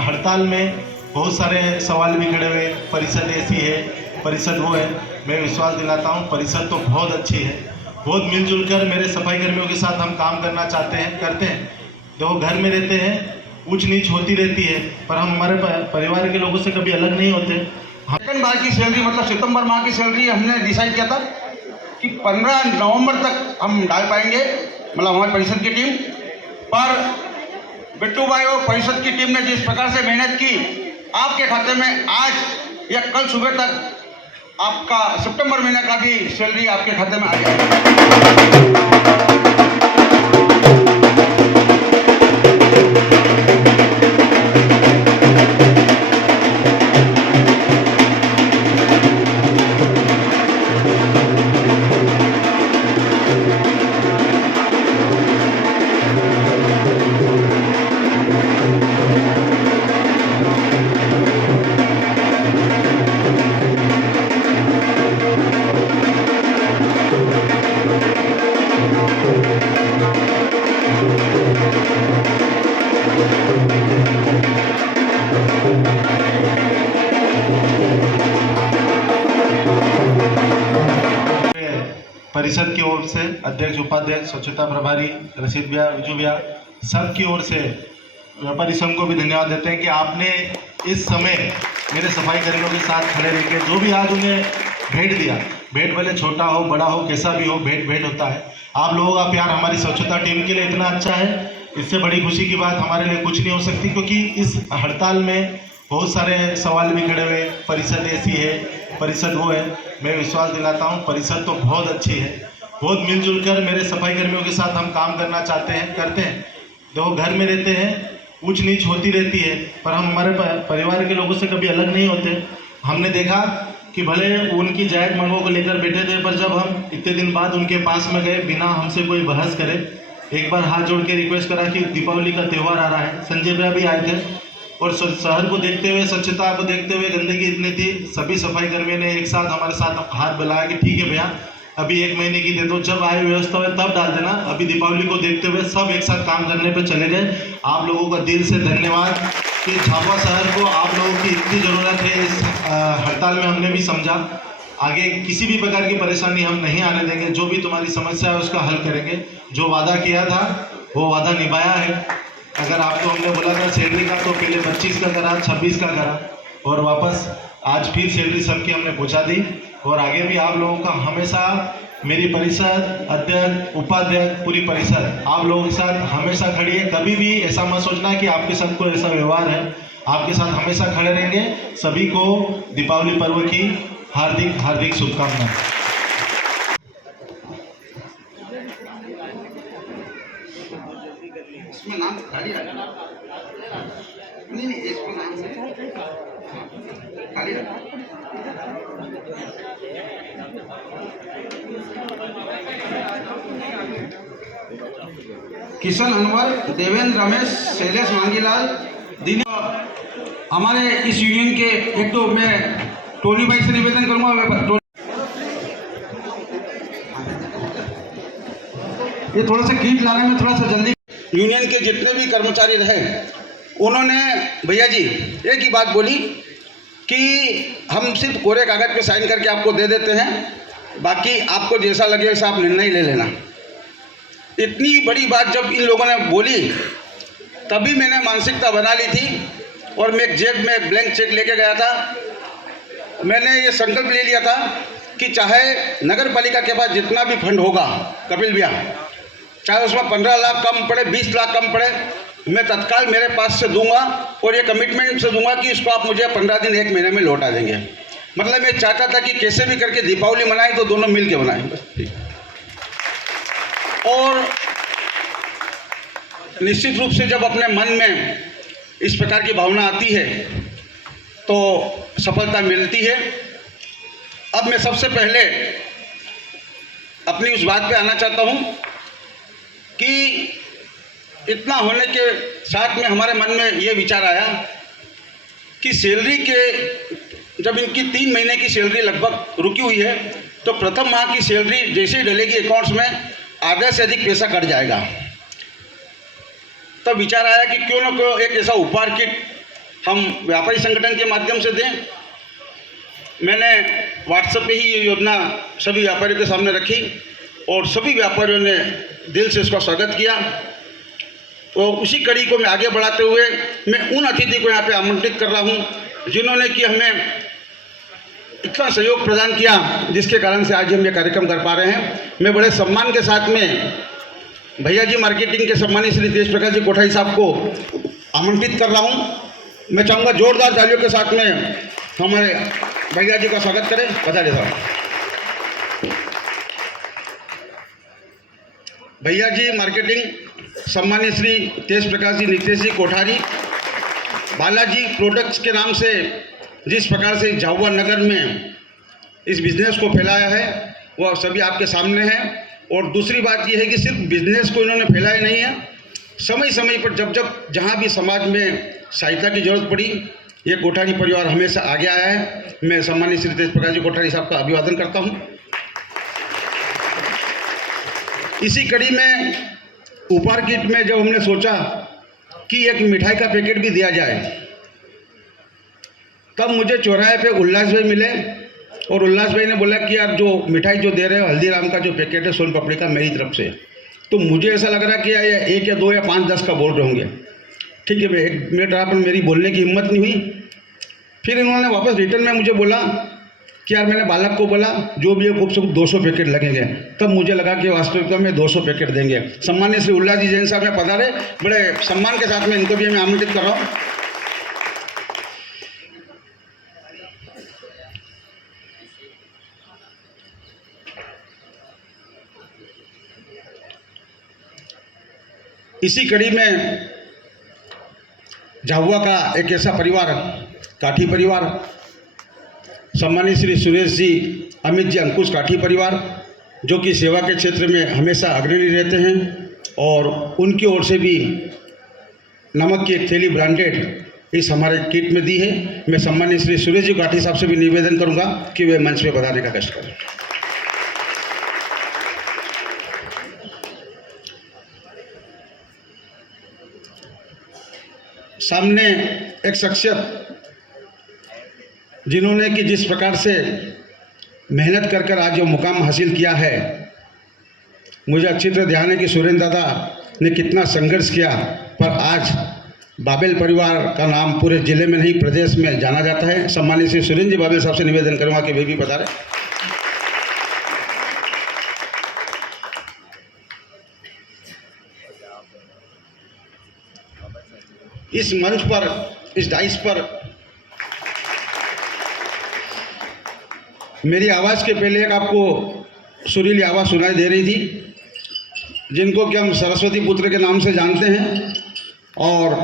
हड़ताल में बहुत सारे सवाल भी खड़े हुए, परिषद ऐसी है, परिषद वो है। मैं विश्वास दिलाता हूँ परिषद तो बहुत अच्छी है, बहुत मिलजुल कर मेरे सफाई कर्मियों के साथ हम काम करना चाहते हैं, करते हैं। देखो घर में रहते हैं, ऊंच नीच होती रहती है, पर हम हमारे परिवार के लोगों से कभी अलग नहीं होते। सेकंड माह की सैलरी मतलब सितंबर माह की सैलरी हमने डिसाइड किया था कि 15 नवंबर तक हम डाल पाएंगे, मतलब हमारी परिषद की टीम। पर बिट्टू भाई और परिषद की टीम ने जिस प्रकार से मेहनत की, आपके खाते में आज या कल सुबह तक आपका सितंबर महीने का भी सैलरी आपके खाते में आ जाएगा। परिषद की ओर से अध्यक्ष, उपाध्यक्ष, स्वच्छता प्रभारी, रशीद भैया, विजू भैया, सब की ओर से व्यापारी संघ को भी धन्यवाद देते हैं कि आपने इस समय मेरे सफाई कर्मियों के साथ खड़े रह के जो भी आज उन्हें भेंट दिया, भेंट भले छोटा हो बड़ा हो कैसा भी हो, भेंट भेंट होता है। आप लोगों का प्यार हमारी स्वच्छता टीम के लिए इतना अच्छा है, इससे बड़ी खुशी की बात हमारे लिए कुछ नहीं हो सकती, क्योंकि इस हड़ताल में बहुत सारे सवाल भी खड़े हुए, परिषद ऐसी है, परिषद वो है। मैं विश्वास दिलाता हूँ परिषद तो बहुत अच्छी है, बहुत मिलजुल कर मेरे सफाई कर्मियों के साथ हम काम करना चाहते हैं, करते हैं। देखो घर में रहते हैं, ऊंच नीच होती रहती है, पर हम हमारे परिवार के लोगों से कभी अलग नहीं होते। हमने देखा कि भले उनकी जायज मांगों को लेकर बैठे थे, पर जब हम इतने दिन बाद उनके पास में गए बिना हमसे कोई बहस करे, एक बार हाथ जोड़ के रिक्वेस्ट करा कि दीपावली का त्यौहार आ रहा है, संजय भैया भी आए थे, और शहर को देखते हुए, स्वच्छता को देखते हुए, गंदगी इतनी थी, सभी सफाई कर्मियों ने एक साथ हमारे साथ हाथ मिलाया कि ठीक है भैया अभी 1 महीने की दे दो, जब आय व्यवस्था हो तब डाल देना। अभी दीपावली को देखते हुए सब एक साथ काम करने पे चले गए। आप लोगों का दिल से धन्यवाद कि झाबुआ शहर को आप लोगों की इतनी ज़रूरत है। इस हड़ताल में हमने भी समझा, आगे किसी भी प्रकार की परेशानी हम नहीं आने देंगे, जो भी तुम्हारी समस्या है उसका हल करेंगे। जो वादा किया था वो वादा निभाया है। अगर आपको हमने बोला था सैलरी का, तो पहले 25 का करा, 26 का करा, और वापस आज फिर सैलरी सबकी हमने पहुंचा दी। और आगे भी आप लोगों का हमेशा, मेरी परिषद, अध्यक्ष, उपाध्यक्ष, पूरी परिषद आप लोगों के साथ हमेशा खड़ी है। कभी भी ऐसा मत सोचना कि आपके साथ कोई ऐसा व्यवहार है, आपके साथ हमेशा खड़े रहेंगे। सभी को दीपावली पर्व की हार्दिक हार्दिक शुभकामनाएं। इसमें नाम खाली है, नहीं इसमें नाम खाली है। किशन अनवर, देवेंद्र रमेश, शैलेश मांगीलाल, दीदी। हमारे इस यूनियन के एक तो मैं टोनी भाई से निवेदन करूंगा, ये थोड़ा सा गीत लाने में थोड़ा सा जल्दी। यूनियन के जितने भी कर्मचारी रहे, उन्होंने भैया जी एक ही बात बोली कि हम सिर्फ कोरे कागज पे साइन करके आपको दे देते हैं, बाकी आपको जैसा लगे वैसा आप निर्णय ले लेना। इतनी बड़ी बात जब इन लोगों ने बोली, तभी मैंने मानसिकता बना ली थी, और मैं एक जेब में ब्लैंक चेक लेके गया था। मैंने ये संकल्प ले लिया था कि चाहे नगर पालिका के पास जितना भी फंड होगा कपिल भैया, चाहे उसमें 15 लाख कम पड़े, 20 लाख कम पड़े, मैं तत्काल मेरे पास से दूंगा, और ये कमिटमेंट से दूंगा कि इसको आप मुझे 15 दिन 1 महीने में लौटा देंगे। मतलब मैं चाहता था कि कैसे भी करके दीपावली मनाएं तो दोनों मिल के मनाएं। और निश्चित रूप से जब अपने मन में इस प्रकार की भावना आती है तो सफलता मिलती है। अब मैं सबसे पहले अपनी उस बात पे आना चाहता हूं कि इतना होने के साथ में हमारे मन में ये विचार आया कि सैलरी के, जब इनकी 3 महीने की सैलरी लगभग रुकी हुई है, तो प्रथम माह की सैलरी जैसे ही डलेगी अकाउंट्स में, आधे से अधिक पैसा कट जाएगा। तो विचार आया कि क्यों ना क्यों एक ऐसा उपहार किट हम व्यापारी संगठन के माध्यम से दें। मैंने व्हाट्सएप पे ही ये योजना सभी व्यापारियों के सामने रखी और सभी व्यापारियों ने दिल से इसका स्वागत किया। तो उसी कड़ी को मैं आगे बढ़ाते हुए मैं उन अतिथि को यहाँ पे आमंत्रित कर रहा हूँ जिन्होंने कि हमें इतना सहयोग प्रदान किया, जिसके कारण से आज हम ये कार्यक्रम कर पा रहे हैं। मैं बड़े सम्मान के साथ में भैया जी मार्केटिंग के सम्मानित श्री तेज प्रकाश जी कोठारी साहब को आमंत्रित कर रहा हूँ। मैं चाहूँगा जोरदार तालियों के साथ में हमारे भैया जी का स्वागत करें। बताइए साहब। भैया जी मार्केटिंग सम्मानित श्री तेज प्रकाश जी नितेश जी कोठारी बालाजी प्रोडक्ट्स के नाम से जिस प्रकार से झाबुआ नगर में इस बिज़नेस को फैलाया है वह सभी आपके सामने है। और दूसरी बात यह है कि सिर्फ बिज़नेस को इन्होंने फैलाया नहीं है, समय समय पर जब जब जहाँ भी समाज में सहायता की जरूरत पड़ी ये कोठारी परिवार हमेशा आगे आया है। मैं सम्मानित श्री तेज प्रकाश जी कोठारी साहब का अभिवादन करता हूँ। इसी कड़ी में उपहार किट में जब हमने सोचा कि एक मिठाई का पैकेट भी दिया जाए, तब मुझे चौराहे पे उल्लास भाई मिले और उल्लास भाई ने बोला कि आप जो मिठाई जो दे रहे हो हल्दीराम का जो पैकेट है सोन पापड़ी का मेरी तरफ से, तो मुझे ऐसा लग रहा कि ये 1 या 2 या 5 10 का बोल रहे होंगे। ठीक है भाई, 1 मिनट आप मेरी बोलने की हिम्मत नहीं हुई। फिर इन्होंने वापस रिटर्न में मुझे बोला कि यार मैंने बालक को बोला जो भी है खूब सब 200 पैकेट लगेंगे। तब मुझे लगा कि वास्तविकता में 200 पैकेट देंगे। सम्मानित श्री उल्लास जी जैन साहब ने पधारे, बड़े सम्मान के साथ में इनको भी मैं आमंत्रित कर रहा हूँ। इसी कड़ी में झाबुआ का एक ऐसा परिवार काठी परिवार, सम्मानित श्री सुरेश जी अमित जी अंकुश काठी परिवार, जो कि सेवा के क्षेत्र में हमेशा अग्रणी रहते हैं और उनकी ओर से भी नमक की एक थैली ब्रांडेड इस हमारे किट में दी है। मैं सम्मानित श्री सुरेश जी काठी साहब से भी निवेदन करूंगा कि वे मंच पे पधारने का कष्ट करें। सामने एक शख्सियत जिन्होंने कि जिस प्रकार से मेहनत कर कर आज जो मुकाम हासिल किया है, मुझे अच्छी तरह ध्यान है कि सुरेंद्र दादा ने कितना संघर्ष किया, पर आज बाबेल परिवार का नाम पूरे जिले में नहीं प्रदेश में जाना जाता है। सम्मानित श्री सुरेंद्र जी बाबेल साहब से निवेदन करूंगा कि वे भी बता रहे। इस मंच पर, इस डाइस पर मेरी आवाज़ के पहले एक आपको सुरीली आवाज़ सुनाई दे रही थी, जिनको कि हम सरस्वती पुत्र के नाम से जानते हैं। और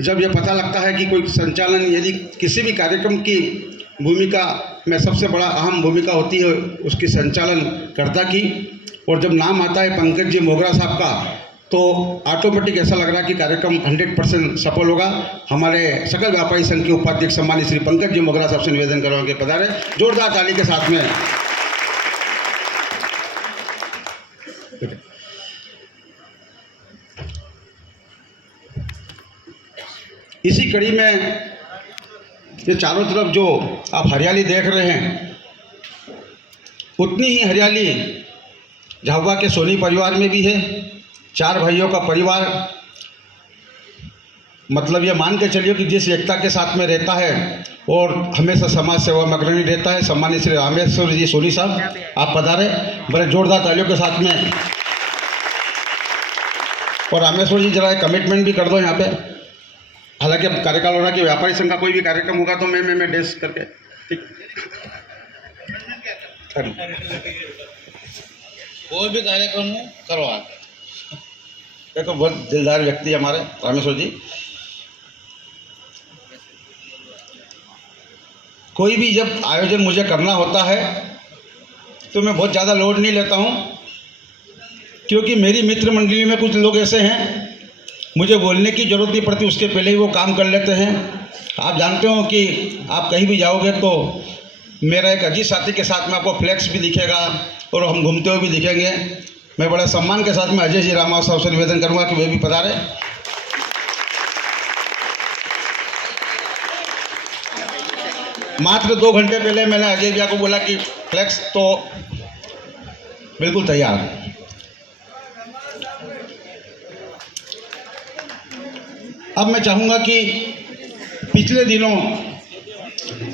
जब यह पता लगता है कि कोई संचालन, यदि किसी भी कार्यक्रम की भूमिका में सबसे बड़ा अहम भूमिका होती है उसकी संचालनकर्ता की, और जब नाम आता है पंकज जी मोगरा साहब का, तो ऑटोमेटिक ऐसा लग रहा कि कार्यक्रम 100% सफल होगा। हमारे सकल व्यापारी संघ के उपाध्यक्ष सम्मानित श्री पंकज जी मोगरा साहब से निवेदन करेंगे पधारे, जोरदार ताली के साथ में। इसी कड़ी में ये चारों तरफ जो आप हरियाली देख रहे हैं, उतनी ही हरियाली झाबुआ के सोनी परिवार में भी है। 4 भाइयों का परिवार, मतलब ये मान के चलिए कि जिस एकता के साथ में रहता है और हमेशा समाज सेवा में अग्रणी रहता है। सम्मानित श्री रामेश्वर जी सोनी साहब, आप पधारे, बड़े जोरदार तालियों के साथ में। और रामेश्वर जी जरा कमिटमेंट भी कर दो यहाँ पे, हालांकि अब कार्यकाल हो रहा कि व्यापारी संघ का कोई भी कार्यक्रम होगा तो मैं डेस्क करके ठीक कोई भी कार्यक्रम हो करो आप। देखो बहुत दिलदार व्यक्ति हमारे रामेश्वर जी। कोई भी जब आयोजन मुझे करना होता है तो मैं बहुत ज़्यादा लोड नहीं लेता हूँ, क्योंकि मेरी मित्र मंडली में कुछ लोग ऐसे हैं मुझे बोलने की ज़रूरत नहीं पड़ती, उसके पहले ही वो काम कर लेते हैं। आप जानते हो कि आप कहीं भी जाओगे तो मेरा एक अजीत साथी के साथ में आपको फ्लैक्स भी दिखेगा और हम घूमते हुए भी दिखेंगे। मैं बड़े सम्मान के साथ में अजय जी रामा साहब से निवेदन करूंगा कि वे भी पधारे। मात्र 2 घंटे पहले मैंने अजय भैया को बोला कि फ्लैक्स तो बिल्कुल तैयार। अब मैं चाहूँगा कि पिछले दिनों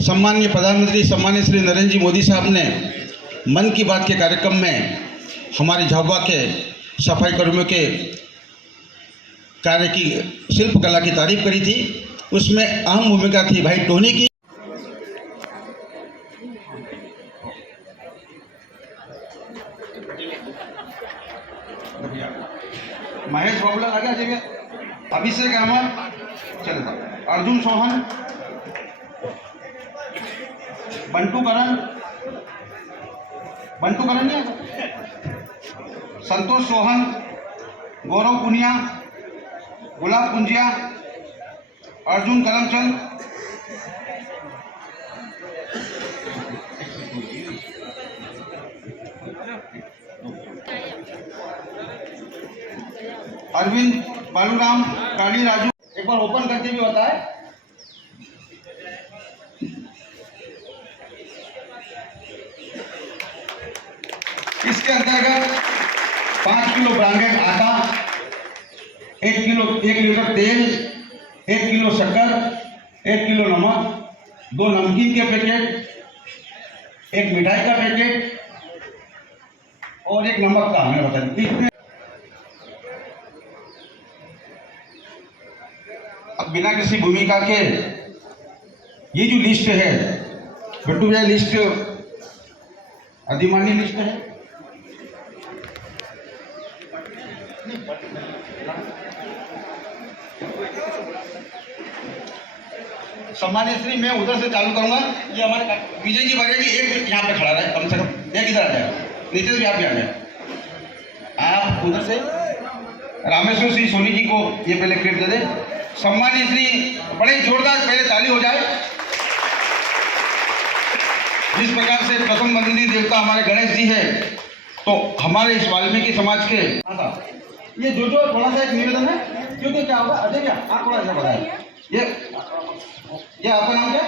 सम्माननीय प्रधानमंत्री सम्माननीय श्री नरेंद्र जी मोदी साहब ने मन की बात के कार्यक्रम में हमारे झाबुआ के सफाई कर्मियों के कार्य की शिल्पकला की तारीफ करी थी। उसमें अहम भूमिका थी भाई टोनी की। महेश बाबूलाल आ गया जगह, अभिषेक अहमद, चलो अर्जुन सोहन, बंटू करण नहीं है, संतोष सोहन, गौरव पुनिया, गुलाब कुंजिया, अर्जुन करमचंद, अरविंद बालूराम, काली राजू। एक बार ओपन करके भी बताए। इसके अंतर्गत 5 किलो ब्रांडेड आटा, 1 लीटर तेल, 1 किलो शक्कर, 1 किलो नमक, 2 नमकीन के पैकेट, 1 मिठाई का पैकेट और 1 नमक का, मैंने बता दिया। अब बिना किसी भूमिका के ये जो लिस्ट है बिट्टू भैया, लिस्ट अधिमान्य लिस्ट है। सम्मान्य श्री, मैं उधर से चालू करूंगा। ये हमारे विजय जी भाई जी एक यहाँ पे खड़ा रहे, कम से कम एक इधर आ जाए, नीचे भी आप भी आ जाए। आप उधर से रामेश्वर सिंह सोनी जी को ये पहले क्रेडिट दे दे। सम्मान्य श्री, बड़े जोरदार पहले ताली हो जाए। जिस प्रकार से प्रथम वंदनीय देवता हमारे गणेश जी है, तो हमारे इस वाल्मीकि समाज के ये जो थोड़ा सा एक निवेदन है, क्योंकि क्या होगा अजय क्या आप थोड़ा सा बताए, ये आपका नाम क्या,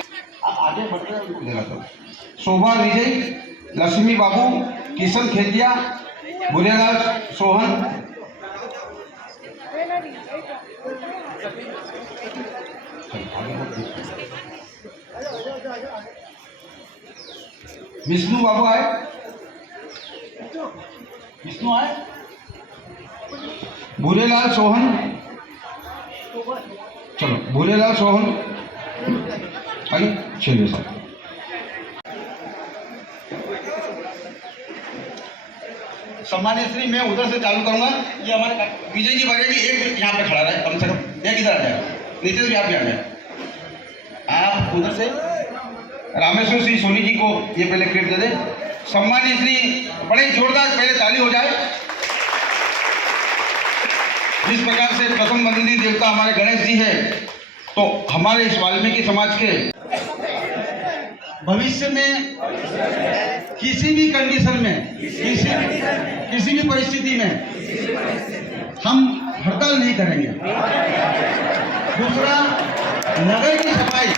आप आगे बढ़। शोभा विजय, लक्ष्मी बाबू, किशन खेतिया, भूरेलाल सोहन, विष्णु बाबू आए, विष्णु आए, भूरेलाल सोहन, चलो भूरेलाल सोहन आइए, चलिए सर। सम्मान्य श्री, मैं उधर से चालू करूंगा। ये हमारे विजय जी भाई जी एक यहाँ पे खड़ा रहे, कम से कम एक इधर आ जाए, नीचे भी आप भी आ जाए। आप उधर से रामेश्वर सिंह सोनी जी को ये पहले क्रेडिट दे दे। सम्मान्य श्री, बड़े जोरदार पहले ताली हो जाए। जिस प्रकार से प्रथम वंदनीय देवता हमारे गणेश जी है, तो हमारे इस वाल्मीकि समाज के भविष्य में किसी भी कंडीशन में, किसी भी परिस्थिति में हम हड़ताल नहीं करेंगे। दूसरा, नगर की सफाई,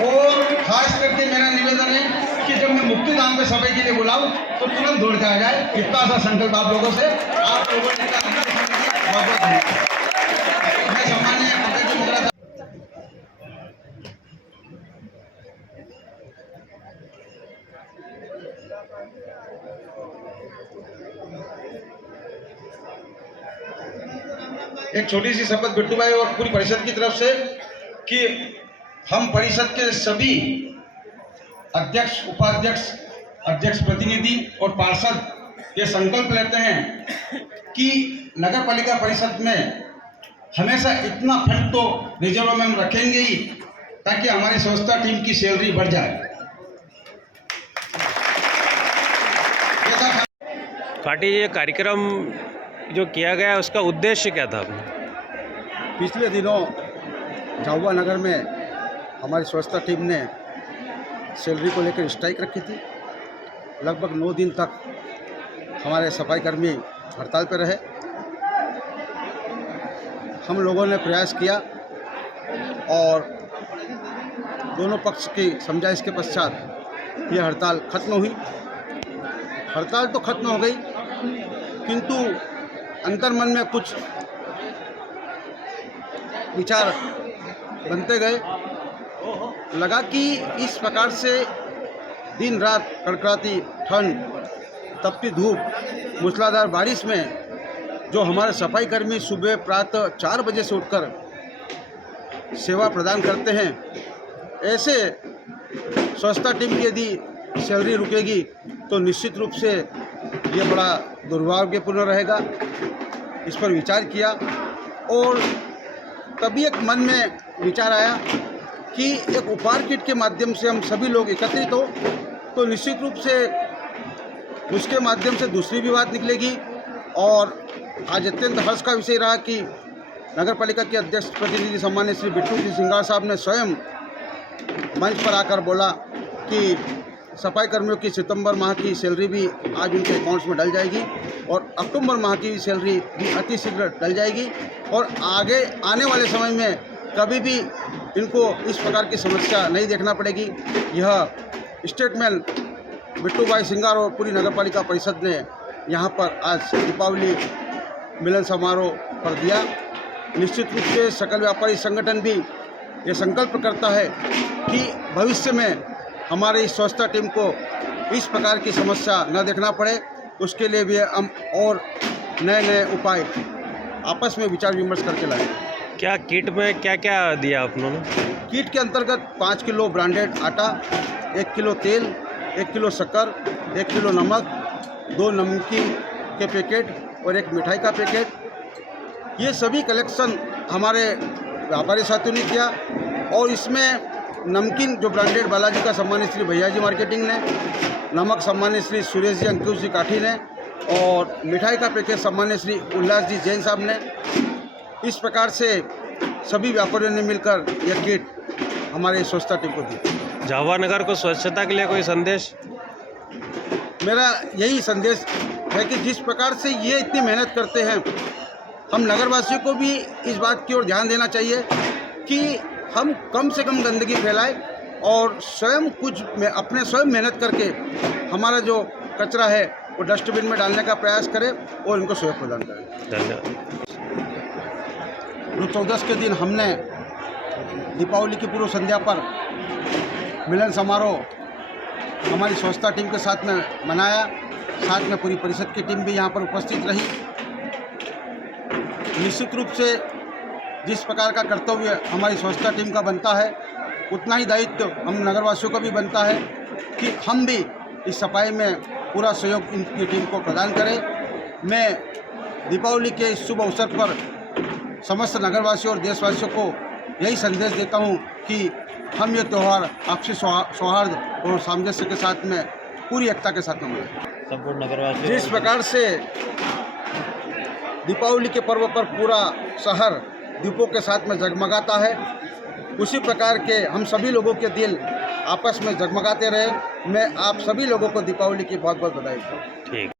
और खास करके मेरा निवेदन है कि जब मैं मुक्तिधाम पे सफाई के लिए बुलाऊं तो तुरंत दौड़ के आ जाए। इतना सा संकल्प आप लोगों से, आप लोगों ने बहुत मैं सम्मान्य एक छोटी सी शपथ बिट्टू भाई और पूरी परिषद की तरफ से कि हम परिषद के सभी अध्यक्ष, उपाध्यक्ष, अध्यक्ष प्रतिनिधि और पार्षद ये संकल्प लेते हैं कि नगर पालिका परिषद में हमेशा इतना फंड तो रिजर्व में हम रखेंगे ही, ताकि हमारी स्वच्छता टीम की सैलरी बढ़ जाए। पार्टी, ये कार्यक्रम जो किया गया उसका उद्देश्य क्या था? पिछले दिनों झाबुआ नगर में हमारी स्वच्छता टीम ने सैलरी को लेकर स्ट्राइक रखी थी। लगभग 9 दिन तक हमारे सफाई कर्मी हड़ताल पर रहे। हम लोगों ने प्रयास किया और दोनों पक्ष की समझाइश के पश्चात यह हड़ताल खत्म हुई। हड़ताल तो खत्म हो गई, किंतु अंतर्मन में कुछ विचार बनते गए। लगा कि इस प्रकार से दिन रात कड़कड़ाती ठंड, तपती धूप, मूसलाधार बारिश में जो हमारे सफाई कर्मी सुबह प्रातः 4 बजे से उठकर सेवा प्रदान करते हैं, ऐसे स्वच्छता टीम की यदि सैलरी रुकेगी तो निश्चित रूप से ये बड़ा दुर्भाग्यपूर्ण रहेगा। इस पर विचार किया और तभी एक मन में विचार आया कि एक उपहार किट के माध्यम से हम सभी लोग एकत्रित हो तो निश्चित रूप से उसके माध्यम से दूसरी भी बात निकलेगी। और आज अत्यंत हर्ष का विषय रहा कि नगर पालिका के अध्यक्ष प्रतिनिधि सम्मानित श्री बिट्टू जी सिंगार साहब ने स्वयं मंच पर आकर बोला कि सफाई कर्मियों की सितंबर माह की सैलरी भी आज उनके अकाउंट्स में डल जाएगी और अक्टूबर माह की सैलरी भी अति शीघ्र डल जाएगी और आगे आने वाले समय में कभी भी इनको इस प्रकार की समस्या नहीं देखना पड़ेगी। यह स्टेटमेंट बिट्टू भाई सिंगार और पूरी नगर पालिका परिषद ने यहाँ पर आज दीपावली मिलन समारोह पर दिया। निश्चित रूप से सकल व्यापारी संगठन भी ये संकल्प करता है कि भविष्य में हमारी इस स्वच्छता टीम को इस प्रकार की समस्या न देखना पड़े, उसके लिए भी हम और नए नए उपाय आपस में विचार विमर्श करके लाए। क्या किट में क्या क्या दिया आप लोगों ने? किट के अंतर्गत 5 किलो ब्रांडेड आटा, 1 किलो तेल, 1 किलो शक्कर, 1 किलो नमक, 2 नमकीन के पैकेट और 1 मिठाई का पैकेट, ये सभी कलेक्शन हमारे व्यापारी साथियों ने किया। और इसमें नमकीन जो ब्रांडेड बालाजी का सम्मानित श्री भैया जी मार्केटिंग ने, नमक सम्मानित श्री सुरेश जी अंकुश जी काठी ने और मिठाई का पैकेट सम्मानित श्री उल्लास जी जैन साहब ने। इस प्रकार से सभी व्यापारियों ने मिलकर यह किट हमारे स्वच्छता टीम को दी। झाबुआ नगर को स्वच्छता के लिए कोई संदेश? मेरा यही संदेश है कि जिस प्रकार से ये इतनी मेहनत करते हैं, हम नगरवासियों को भी इस बात की ओर ध्यान देना चाहिए कि हम कम से कम गंदगी फैलाएं और स्वयं अपने स्वयं मेहनत करके हमारा जो कचरा है वो डस्टबिन में डालने का प्रयास करें और इनको सहयोग प्रदान करें। धन्यवाद। रुद्र चौदस के दिन हमने दीपावली की पूर्व संध्या पर मिलन समारोह हमारी स्वच्छता टीम के साथ में मनाया। साथ में पूरी परिषद की टीम भी यहाँ पर उपस्थित रही। निश्चित रूप से जिस प्रकार का कर्तव्य हमारी स्वच्छता टीम का बनता है, उतना ही दायित्व हम नगरवासियों का भी बनता है कि हम भी इस सफाई में पूरा सहयोग इनकी टीम को प्रदान करें। मैं दीपावली के इस शुभ अवसर पर समस्त नगरवासियों और देशवासियों को यही संदेश देता हूं कि हम ये त्यौहार आपसी सौहार्द और सामंजस्य के साथ में पूरी एकता के साथ मनाएं। संपूर्ण नगरवासी जिस प्रकार से दीपावली के पर्व पर पूरा शहर दीपों के साथ में जगमगाता है, उसी प्रकार के हम सभी लोगों के दिल आपस में जगमगाते रहे। मैं आप सभी लोगों को दीपावली की बहुत बहुत बधाई दूँ। ठीक।